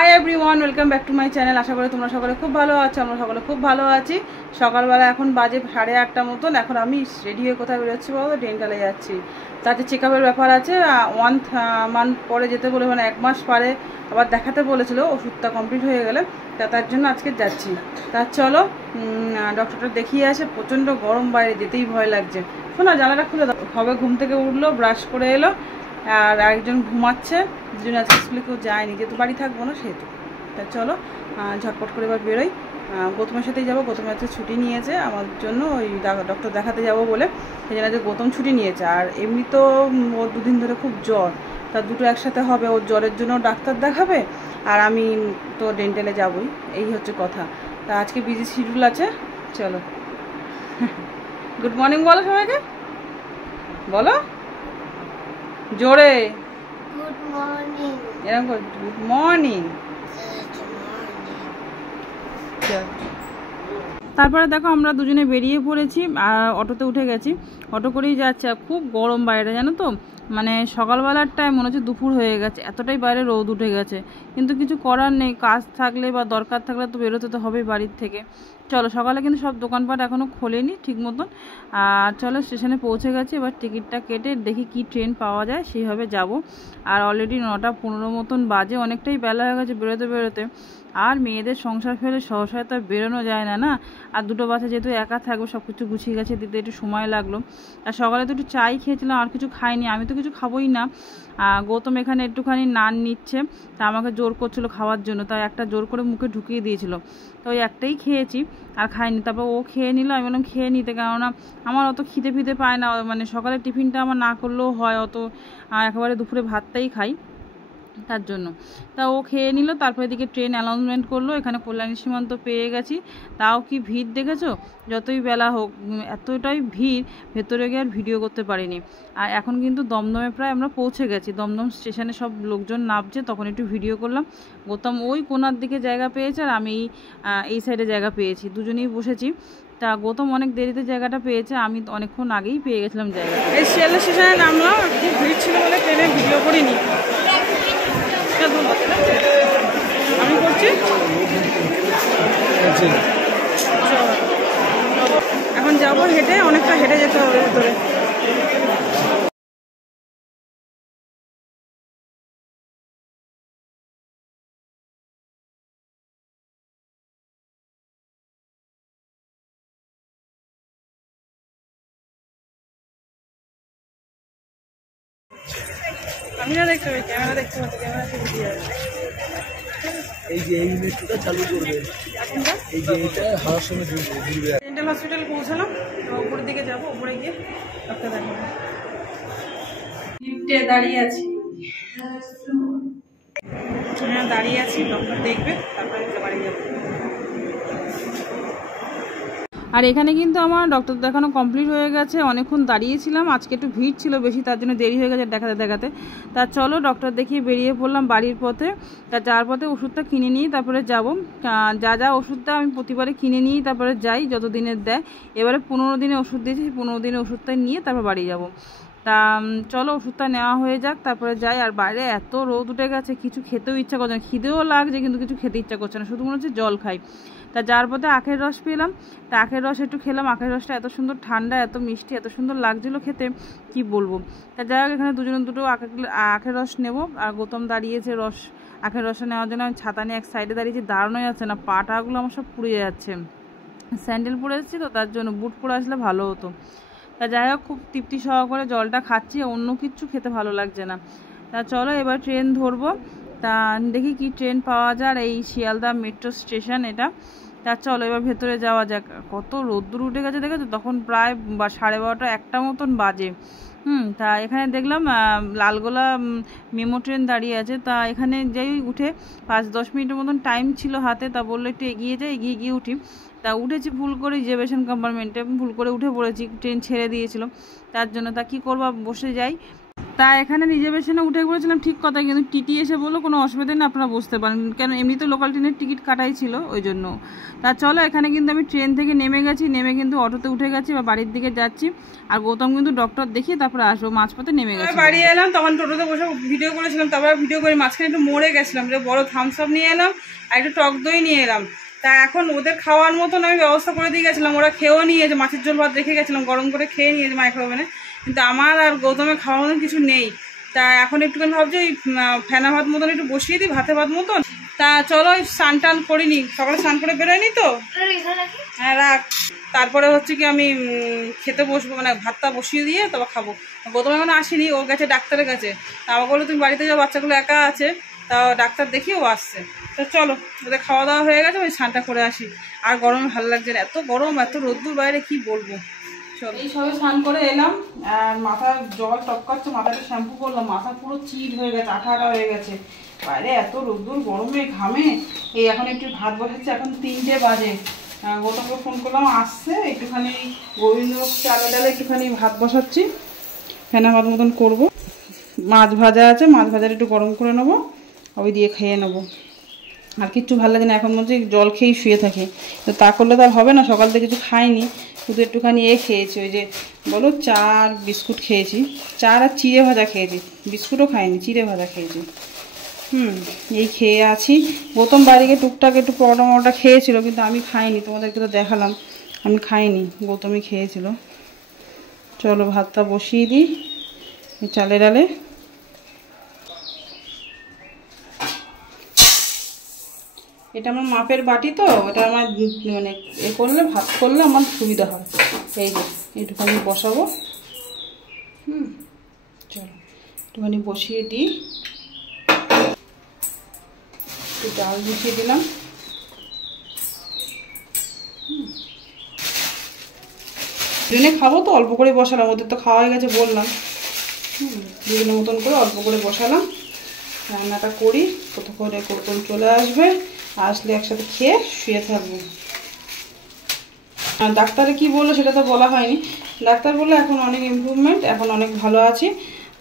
High everyone, welcome back to my channel. আশা করি তোমরা সকলে খুব ভালো আছো। আমরা সকলে খুব ভালো আছি। সকালবেলা এখন বাজে 8:30 মতন। এখন আমি রেডি হয়ে কোথায় বেরোচ্ছি বলো? ডেন্টালে যাচ্ছি। তাতে চেক আপের ব্যাপার আছে। 1 মান্থ পরে যেতে বলে, মানে 1 মাস পরে আবার দেখাতে বলেছিল ওষুধটা কমপ্লিট হয়ে গেলে। তার জন্য আজকে যাচ্ছি। তা চলো ডক্টরটা দেখিয়ে আসে। প্রচণ্ড গরম, বাইরে যেতেই ভয় লাগছে। শোনা, জানালাটা খুলে দাও। হবে ঘুম থেকে উঠলো, ব্রাশ করে এলো, আর আরেকজন ঘুমাচ্ছে। দুজন আজকে স্কুলে কেউ যায়নি, যেহেতু বাড়ি থাকবো না সেহেতু। তা চলো ঝটপট করে এবার বেরোই। গৌতমের সাথেই যাবো। গৌতম আজকে ছুটি নিয়েছে আমার জন্য, ওই ডক্টর দেখাতে যাবো বলে। সেই জন্য আজকে গৌতম ছুটি নিয়েছে। আর এমনি তো ওর 2 দিন ধরে খুব জ্বর, তা দুটো একসাথে হবে। ওর জ্বরের জন্য ডাক্তার দেখাবে, আর আমি তো ডেন্টালে যাবই। এই হচ্ছে কথা। তা আজকে বিজি শিডিউল আছে। চলো গুড মর্নিং বলো সবাইকে, বলো জোরে। Good morning. এরকম গুড মর্নিং। তারপরে দেখো আমরা দুজনে বেরিয়ে পড়েছি, অটোতে উঠে গেছি। অটো করেই যাচ্ছে। খুব গরম বাইরে, জানো তো, মানে সকালবেলার টাইম মনে হচ্ছে দুপুর হয়ে গেছে, এতটাই বাইরে রোদ উঠে গেছে। কিন্তু কিছু করার নেই, কাজ থাকলে বা দরকার থাকলে তো বেরোতে তো হবেই বাড়ির থেকে। চলো, সকালে কিন্তু সব দোকানপাট এখনও খোলেনি ঠিক মতন। আর চলো স্টেশনে পৌঁছে গেছি। এবার টিকিটটা কেটে দেখি কি ট্রেন পাওয়া যায়, সেইভাবে যাব। আর অলরেডি 9:15 মতন বাজে, অনেকটাই বেলা হয়ে গেছে বেরোতে বেরোতে। আর মেয়েদের সংসার ফেলে সহসায় তো বেরোনো যায় না না। আর দুটো বাচ্চা যেহেতু একা থাকবো, সব কিছু গুছিয়ে গেছে দিতে একটু সময় লাগলো। আর সকালে তো একটু চাই খেয়েছিলাম, আর কিছু খাইনি। আমি তো কিছু খাবোই না। গৌতম এখানে একটুখানি নান নিচ্ছে, তা আমাকে জোর করছিল খাওয়ার জন্য, তাই একটা জোর করে মুখে ঢুকিয়ে দিয়েছিল। তো ওই একটাই খেয়েছি, আর খাইনি। তারপর ও খেয়ে নিল, আমি বললাম খেয়ে নিতে, কেননা আমার অত খিদে ফিদে পায় না। মানে সকালে টিফিনটা আমার না করলেও হয়, অত একেবারে দুপুরে ভাতটাই খাই, তার জন্য। তা ও খেয়ে নিল। তারপর এদিকে ট্রেন অ্যানাউন্সমেন্ট করলো, এখানে কল্যাণী সীমান্ত পেয়ে গেছি। তাও কি ভিড় দেখেছো? যতই বেলা হোক এতটাই ভিড়, ভেতরে গিয়ে আর ভিডিও করতে পারিনি। আর এখন কিন্তু দমদমে প্রায় আমরা পৌঁছে গেছি। দমদম স্টেশনে সব লোকজন নামছে, তখন একটু ভিডিও করলাম। গৌতম ওই কোনার দিকে জায়গা পেয়েছে, আর আমি এই সাইডে জায়গা পেয়েছি, দুজনেই বসেছি। তা গৌতম অনেক দেরিতে জায়গাটা পেয়েছে, আমি অনেকক্ষণ আগেই পেয়ে গেছিলাম জায়গা। এই শিয়ালদা স্টেশনে নামলাম, খুব ভিড় ছিল বলে ট্রেনে ভিডিও করিনি। আমি করছি। এখন যাবো হেঁটে, অনেকটা হেঁটে যেতে হবে ভেতরে। আমি না দেখতে পাই, ক্যামেরা দেখতে পাচ্ছি, ক্যামেরা দিয়ে এই যে এই মেট্রোটা চালু করবে, এই যে এটা হাওড়ার সঙ্গে জুড়বে। ডেন্টাল হসপিটাল পৌঁছালাম। উপরের দিকে যাবো, উপরে গিয়ে ডাক্তার দেখাবো। লিফটে দাঁড়িয়ে আছি। হ্যাঁ দাঁড়িয়ে আছি, ডক্টর দেখবে, তারপরে বাড়ি যাবো। আর এখানে কিন্তু আমার ডক্টর দেখানো কমপ্লিট হয়ে গেছে। অনেকক্ষণ দাঁড়িয়েছিলাম, আজকে একটু ভিড় ছিল বেশি, তার জন্য দেরি হয়ে গেছে দেখাতে দেখাতে। তা চলো ডক্টর দেখিয়ে বেরিয়ে পড়লাম বাড়ির পথে। তা যাওয়ার পথে ওষুধটা কিনে নিই, তারপরে যাব। যা ওষুধটা আমি প্রতিবারে কিনে নিই, তারপরে যাই যত দিনের দেয়। এবারে 15 দিনে ওষুধ দিয়েছি, 15 দিনে ওষুধটা নিয়ে তারপর বাড়ি যাব। তা চলো ওষুধটা নেওয়া হয়ে যাক, তারপরে যাই। আর বাইরে এত রোদ উঠে গেছে, কিছু খেতেও ইচ্ছা করছে না। খিদেও লাগছে কিন্তু কিছু খেতে ইচ্ছা করছে না, শুধু মনে হচ্ছে জল খাই। তা যার পথে আখের রস পেলাম, তা আখের রস একটু খেলাম। আখের রসটা এত সুন্দর ঠান্ডা, এত মিষ্টি, এত সুন্দর লাগছিলো খেতে, কি বলবো। তা যাই হোক, এখানে দুজনে দুটো আখের রস নেব। আর গৌতম দাঁড়িয়েছে আখের রসটা নেওয়ার জন্য। আমি ছাতা নিয়ে এক সাইডে দাঁড়িয়েছি, দাঁড়ানোই যাচ্ছে না, পাটাগুলো আমার সব পুড়ে যাচ্ছে। স্যান্ডেল পরে এসেছি তো, তার জন্য বুট পরে আসলে ভালো হতো। তা যাই হোক, খুব তৃপ্তি সহকারে জলটা খাচ্ছি, অন্য কিচ্ছু খেতে ভালো লাগছে না। তা চলো এবার ট্রেন ধরবো। তা দেখি কি ট্রেন পাওয়া যায়। আর এই শিয়ালদা মেট্রো স্টেশন এটা। তা চলো এবার ভেতরে যাওয়া যাক। কত রোদ্দুর উঠে গেছে দেখেছো, তখন প্রায় 12:30 1টা মতন বাজে। তা এখানে দেখলাম লালগোলা মেমো ট্রেন দাঁড়িয়ে আছে। তা এখানে যাই উঠে 5-10 মিনিটের মতন টাইম ছিল হাতে। তা বললো একটু এগিয়ে যাই, এগিয়ে গিয়ে উঠি। তা উঠেছি ভুল করে রিজার্ভেশন কম্পার্টমেন্টে, ভুল করে উঠে পড়েছি, ট্রেন ছেড়ে দিয়েছিল তার জন্য। তা কী করবো, বসে যাই। তা এখানে রিজার্ভেশনে উঠে পড়েছিলাম ঠিক কথা, কিন্তু টিটি এসে বললো কোনো অসুবিধা নেই, আপনারা বসতে পারেন, কেন এমনিতে লোকাল ট্রেনের টিকিট কাটাই ছিল ওই জন্য। তা চলো এখানে কিন্তু আমি ট্রেন থেকে নেমে গেছি, নেমে কিন্তু অটোতে উঠে গেছি বা বাড়ির দিকে যাচ্ছি। আর গৌতম কিন্তু ডক্টর দেখিয়ে তারপরে আসবো, মাঝপথে নেমে গেছি। বাড়ি এলাম তখন টোটোতে বসে ভিডিও করেছিলাম, তারপরে ভিডিও করে মাঝখানে একটু মরে গেছিলাম, বড় থামস আপ নিয়ে এলাম আর একটু টক দই নিয়ে এলাম। তা এখন ওদের খাওয়ার মতন আমি ব্যবস্থা করে দিয়ে গেছিলাম, ওরা খেয়েও নিয়েছে, মাছের ঝোল ভাত রেখে গেছিলাম গরম করে খেয়ে নিয়েছে মাইক্রোওভেনে, কিন্তু আমার আর গৌতমের খাওয়ার মতন কিছু নেই। তা এখন একটুখানি ভাবছি ওই ফেনা ভাত মতন একটু বসিয়ে দিই, ভাতে ভাত মতন। তা চলো স্নান টান করিনি, সকালে স্নান করে বেরোয়নি তো, হ্যাঁ রাখ। তারপরে হচ্ছে কি আমি খেতে বসবো, মানে ভাতটা বসিয়ে দিয়ে তবে খাবো। গৌতম এখন আসেনি, ও গেছে ডাক্তারের কাছে। তা আমার বললো তুমি বাড়িতে যাও, বাচ্চাগুলো একা আছে, তা ডাক্তার দেখিয়ে ও আসছে। তো চলো ওদের খাওয়া দাওয়া হয়ে গেছে, ওই স্নানটা করে আসি। আর গরমে ভালো লাগছে না, এত গরম এত রোদ্দুর বাইরে কি বলবো। চলো এই সবে স্নান করে এলাম, আর মাথার জল টপকাচ্ছে, মাথাটা শ্যাম্পু করলাম, মাথা পুরো চিট হয়ে গেছে, আঠা আঠা হয়ে গেছে, বাইরে এত রোদ্দুর গরমে ঘামে। এই এখন একটু ভাত বসাচ্ছি, এখন 3টে বাজে। গৌতমকে ফোন করলাম আসছে, একটুখানি গোবিন্দ চালে ডালে একটুখানি ভাত বসাচ্ছি, ফেনা ভাত মতন করবো। মাছ ভাজা আছে, মাছ ভাজাটা একটু গরম করে নেবো, ওই দিয়ে খেয়ে নেবো। আর কিচ্ছু ভালো লাগে না, এখন মধ্যে জল খেয়েই শুয়ে থাকে, তো তা করলে তো আর হবে না। সকাল থেকে কিছু খাইনি, শুধু একটুখানি খেয়েছি, ওই যে বলো চা আর বিস্কুট খেয়েছি, চা আর চিড়ে ভাজা খেয়েছি, বিস্কুটও খাইনি, চিড়ে ভাজা খেয়েছি। এই খেয়ে আছি। গৌতম বাড়িকে টুকটাক একটু পরোটা মরোটা খেয়েছিল, কিন্তু আমি খাইনি, তোমাদেরকে তো দেখালাম আমি খাইনি, গৌতমই খেয়েছিল। চলো ভাতটা বসিয়ে দিই চালে ডালে। এটা আমার মাপের বাটি তো, এটা আমার মানে করলে ভাত করলে আমার সুবিধা হয়। এই যে একটুখানি বসাবো, চলো একটুখানি বসিয়ে দিই, একটু ডাল বসিয়ে দিলাম। দুজনে খাবো তো অল্প করে বসালাম, ওদের তো খাওয়া হয়ে গেছে বললাম। দুজনের মতন করে অল্প করে বসালাম, রান্নাটা করি, কতক্ষণে কতক্ষণ চলে আসবে, আসলে একসাথে খেয়ে শুয়ে থাকবো। আর ডাক্তারে কি বললো সেটা তো বলা হয়নি, ডাক্তার বললো এখন অনেক ইমপ্রুভমেন্ট, এখন অনেক ভালো আছি।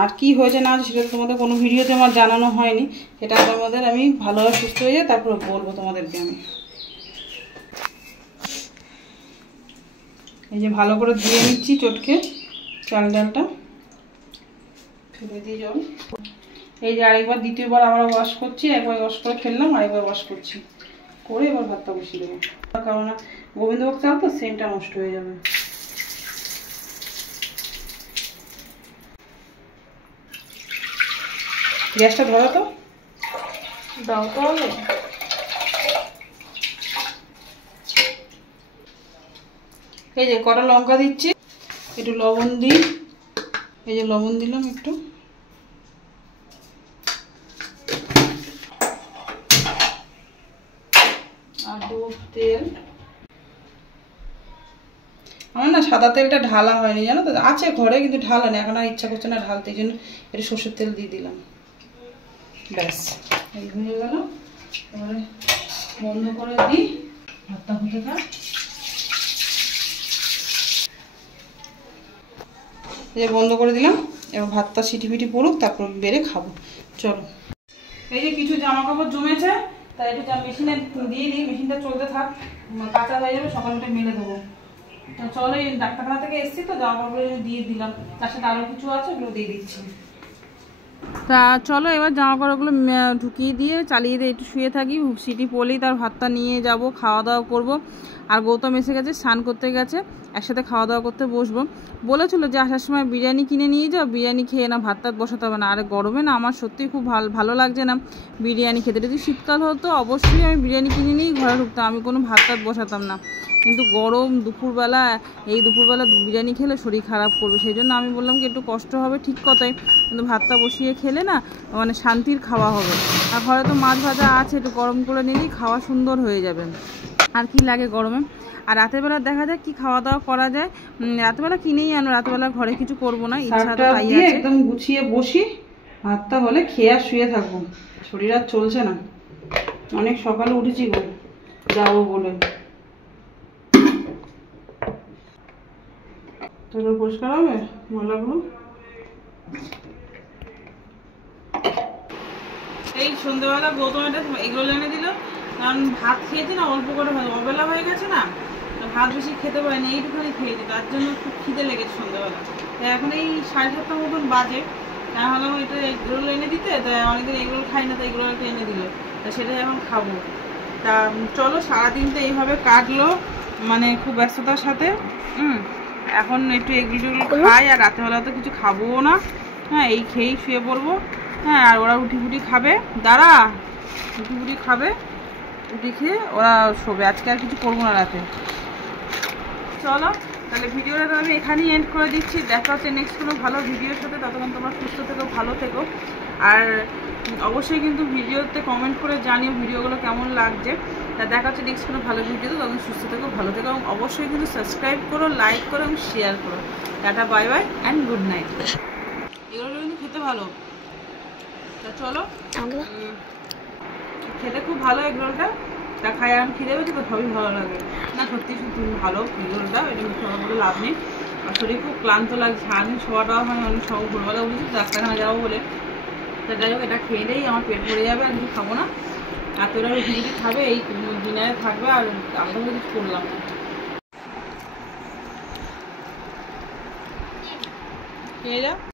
আর কি হয়েছে না সেটা তো তোমাদের কোনো ভিডিওতে আমার জানানো হয়নি, সেটা তোমাদের আমি ভালোভাবে সুস্থ হয়ে যাই তারপর বলবো তোমাদেরকে আমি। এই যে ভালো করে ধুয়ে নিচ্ছি চটকে চাল ডালটা, ফেলে দিয়ে জল। এই যে আরেকবার দ্বিতীয়বার আবার ওয়াশ করছি, একবার ওয়াশ করে ফেললাম, আরেকবার ওয়াশ করছি, করে এবার ভাতটা বসিয়ে দেবো, কারণ গোবিন্দভোগ চাল তো সেন্টটা নষ্ট হয়ে যাবে। গ্যাসটা ধরো তো, দাও তো হবে। এই যে কটা লঙ্কা দিচ্ছি, একটু লবণ দিই, এই যে লবণ দিলাম একটু, আর তেল। আমার না সাদা তেলটা ঢালা হয়নি জানো তো, আছে ঘরে কিন্তু ঢালা নেই, এখন আর ইচ্ছা করছে না ঢালতে, এই জন্য একটু সর্ষের তেল দিয়ে দিলাম, ব্যাস এই হয়ে গেল। এবারে বন্ধ করে দিই, ভাতটা হতে থাক। এই বন্ধ করে দিলাম, এবার ভাতটা সিটি ফিটি পড়ুক, তারপর বেড়ে খাবো। চলো এই যে কিছু জামা কাপড় জমেছে, তাই একটু মেশিনে দিয়ে দিই, মেশিনটা চলতে থাক, কাঁচা হয়ে যাবে, সকালে উঠে মেলে দেবো। তো চলো এই ডাক্তারখানা থেকে এসছি তো, জামা কাপড় দিয়ে দিলাম, তার সাথে আরও কিছু আছে ওগুলো দিয়ে দিচ্ছি। তা চলো এবার জামা কাপড়গুলো ঢুকিয়ে দিয়ে চালিয়ে দিয়ে একটু শুয়ে থাকি, সিটি পড়লেই তার ভাতটা নিয়ে যাব, খাওয়া দাওয়া করব। আর গৌতম এসে গেছে, স্নান করতে গেছে, একসাথে খাওয়া দাওয়া করতে বসবো। বলেছিল যে আসার সময় বিরিয়ানি কিনে নিয়ে যাও, বিরিয়ানি খেয়ে না ভাত টাত বসাতে হবে না। আর গরমে না আমার সত্যিই খুব ভালো লাগছে না বিরিয়ানি খেতে। যদি শীতকাল হতো অবশ্যই আমি বিরিয়ানি কিনে নিয়েই ঘরে ঢুকতাম, আমি কোনো ভাত টাত বসাতাম না, কিন্তু গরম দুপুরবেলা, এই দুপুরবেলা বিরিয়ানি খেলে শরীর খারাপ করবে, সেই জন্য আমি বললাম কি একটু কষ্ট হবে ঠিক কথাই, কিন্তু ভাতটা বসিয়ে খেলে না মানে শান্তির খাওয়া হবে। আর ঘরে তো মাছ ভাজা আছে, একটু গরম করে নিলেই খাওয়া সুন্দর হয়ে যাবে, আর কি লাগে গরমে। আর রাতের বেলা দেখা যাক কি খাওয়া দাওয়া করা যায়, রাতেরবেলা কিনেই আনো, রাতেরবেলা ঘরে কিছু করবো না, ইচ্ছা তো তাই আছে। একদম গুছিয়ে বসি, ভাতটা হলে খেয়ে আর শুয়ে থাকবো, শরীর আর চলছে না, অনেক সকালে উঠেছি গো যাবো বলে। তোর পরিষ্কার হবে ময়লাগুলো, এই সন্ধ্যেবেলা গৌতম এটা এগুলো এনে দিল, কারণ ভাত খেয়েছি না অল্প করে, ভাত অবেলা হয়ে গেছে না, ভাত বেশি খেতে পারিনি, এইটুখানি খেয়েছি, তার জন্য খুব খিদে লেগেছে সন্ধ্যেবেলা। তাই এখন এই 7:30 মতন বাজে, তা হলাম এটা এগরোল এনে দিতে, তাই অনেকদিন এগরোল খাই না, তাই এগরোল একটা এনে দিল, তা সেটাই এখন খাবো। তা চলো, সারাদিন তো এইভাবে কাটলো, মানে খুব ব্যস্ততার সাথে। এখন একটু এগরোল খাই, আর রাতেবেলা তো কিছু খাবো না, হ্যাঁ এই খেয়েই শুয়ে পড়বো। হ্যাঁ, আর ওরা রুটি ফুটি খাবে, দাঁড়া রুটি ফুটি খাবে, রুটি খেয়ে ওরা শোবে, আজকে আর কিছু করবো না রাতে। চলো তাহলে ভিডিওটা তো আমি এখানেই এন্ড করে দিচ্ছি, দেখা হচ্ছে নেক্সট কোনো ভালো ভিডিওর সাথে, ততক্ষণ তোমরা সুস্থ থেকো, ভালো থেকো। আর অবশ্যই কিন্তু ভিডিওতে কমেন্ট করে জানিও ভিডিওগুলো কেমন লাগছে। তা দেখা হচ্ছে নেক্সট কোনো ভালো ভিডিওতে, তখন সুস্থ থেকো, ভালো থেকো, এবং অবশ্যই কিন্তু সাবস্ক্রাইব করো, লাইক করো এবং শেয়ার করো। Tata, bye bye and good night. এগুলো কিন্তু খেতে ভালো। তা চলো, খেতে খুব ভালো এগরোলটা, তা খাই, আর খিদে পেয়েছে তো খুবই ভালো লাগে না, সত্যি সত্যি ভালো এগরোলটা, এটা সবার বলে লাভ নেই। আর শরীর খুব ক্লান্ত লাগছে, সারাদিন শোয়াটাও হয়, অনেক সব ভোরবেলা উঠেছি ডাক্তারখানা যাবো বলে। তা যাই হোক, এটা খেয়ে নেই, আমার পেট ভরে যাবে, আর কিছু খাবো না। আর তোরা রুটি রুটি খাবে, এই ডিনারে থাকবে, আর আলাদা করে কিছু করলাম না। খেয়ে যা।